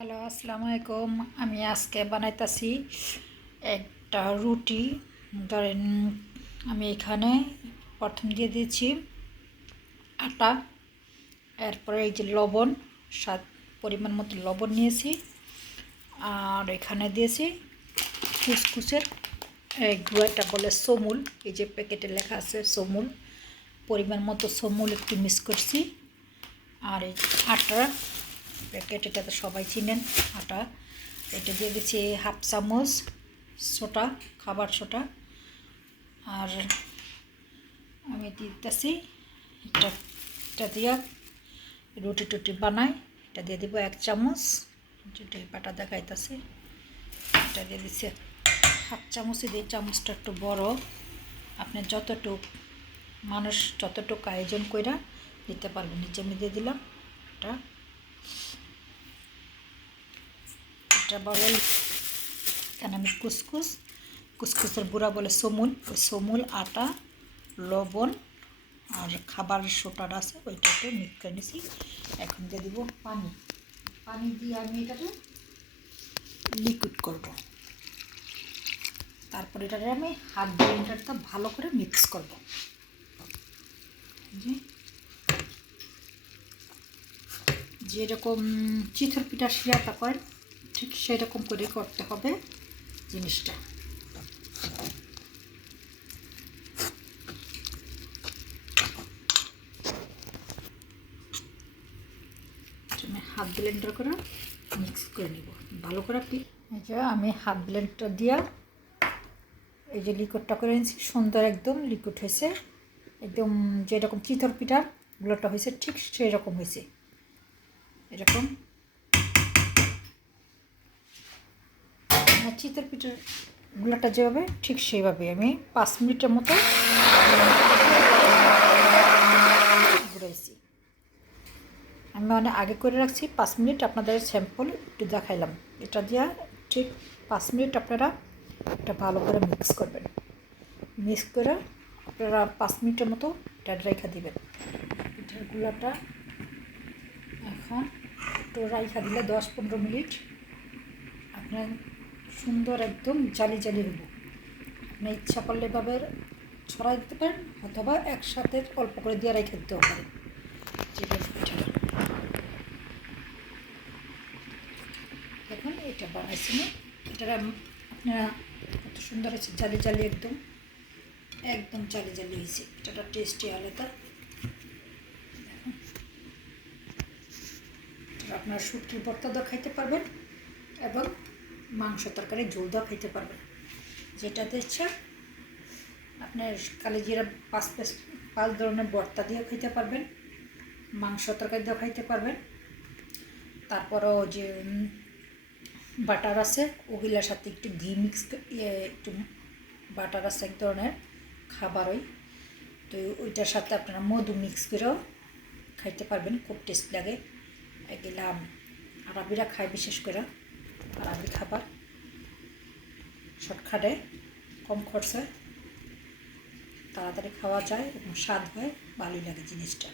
Hello, আসসালামু আলাইকুম। আমি আজকে বানাইতেছি একটা রুটি। ধরেন আমি এখানে প্রথম দিয়ে দিয়েছি আটা, এরপরে এই যে লবণ, স্বাদ পরিমাণ মতো লবণ নিয়েছি, আর এখানে দিয়েছি কুসকুসের এই গুঁড়াটা বলে সমুল, এই যে প্যাকেটে লেখা আছে সমুল, পরিমাণ মতো সমুল একটু মিক্স করছি। আর এই আটা প্যাকেট, এটা তো সবাই চিনেন আটা, এটা দিয়ে দিচ্ছি হাফ চামচ সোটা, খাবার সোটা। আর আমি দিতেছি এটা দিয়ে রুটি টুটি বানাই, এটা দিয়ে দিব 1 চামচ, যেটা বাটা দেখাইতেছি এটা দিয়ে দিচ্ছি হাফ চামচই দিয়ে। চামচটা একটু বড়, আপনি যতটুক মানুষ যতটুকু আয়োজন কইরা দিতে পারবেন। নিচে আমি দিয়ে দিলাম এটা বলে, এখানে আমি কুসকুসের গুঁড়া বলে সমুল, ওই সমুল, আটা, লবণ আর খাবার সোটার আছে ওইটাকে মিক্স করে নিয়েছি। এখন দিয়ে দিব পানি দিয়ে আমি এটাকে লিকুইড করব। তারপর এটাকে আমি হাত ব্লেন্ডারটা ভালো করে মিক্স করব। যেরকম চিতল পিঠা শিরাটা করেন ঠিক সেরকম করে করতে হবে জিনিসটা। আমি হাত ব্লেন্ডার করে মিক্স করে নেব ভালো করে। এই যে আমি হাত ব্লেন্ডার দিয়া এই যে লিকুইডটা করে নিয়েছি, সুন্দর একদম লিকুইড হয়েছে, একদম যেরকম চিতল পিঠার গুলোটা হয়েছে ঠিক সেই রকম হয়েছে। এরকম চিতল পিঠার গুলোটা যেভাবে ঠিক সেইভাবে আমি 5 মিনিটের মতো ঘুরাইছি। আমি মানে আগে করে রাখছি 5 মিনিট, আপনাদের স্যাম্পল একটু দেখাইলাম। এটা দিয়ে ঠিক 5 মিনিট আপনারা এটা ভালো করে মিক্স করবেন। মিক্স করে আপনারা 5 মিনিটের মতো এটা রেখে দিবেন। পিঠার গুলাটা এখন একটু রাইখা দিলে 10-15 মিনিট আপনার সুন্দর একদম জালি জালি হইব। আপনি ইচ্ছা করলে এভাবে ছড়াই দিতে পারেন, অথবা একসাথে অল্প করে দিয়ে রেখে দিতেও পারেন। এখন এটা বানাইছি না, এটা আপনারা কত সুন্দর হয়েছে, জালি জালি একদম একদম জালি জালি হয়েছে। এটা টেস্টি আলাদা। আপনারা শুটকির ভর্তা দিয়ে খাইতে পারবেন এবং মাংস তরকারি ঝোল দিয়ে খাইতে পারবেন, যেটাতে ইচ্ছা। আপনার কালিজিরা 5 ধরনের ভর্তা দিয়েও খাইতে পারবেন, মাংস তরকারি দিয়েও খাইতে পারবেন। তারপরও যে বাটার আছে ওগুলোর সাথে একটু ঘি মিক্স, একটু বাটার আছে এক ধরনের খাবার, তো ওইটার সাথে আপনারা মধু মিক্স করেও খাইতে পারবেন, খুব টেস্ট লাগে। এগুলা আরবিরা খায় বিশেষ করে, আরবি খাবার শর্টকাটে, কম খরচে, তাড়াতাড়ি খাওয়া যায় এবং স্বাদ হয়, ভালোই লাগে জিনিসটা।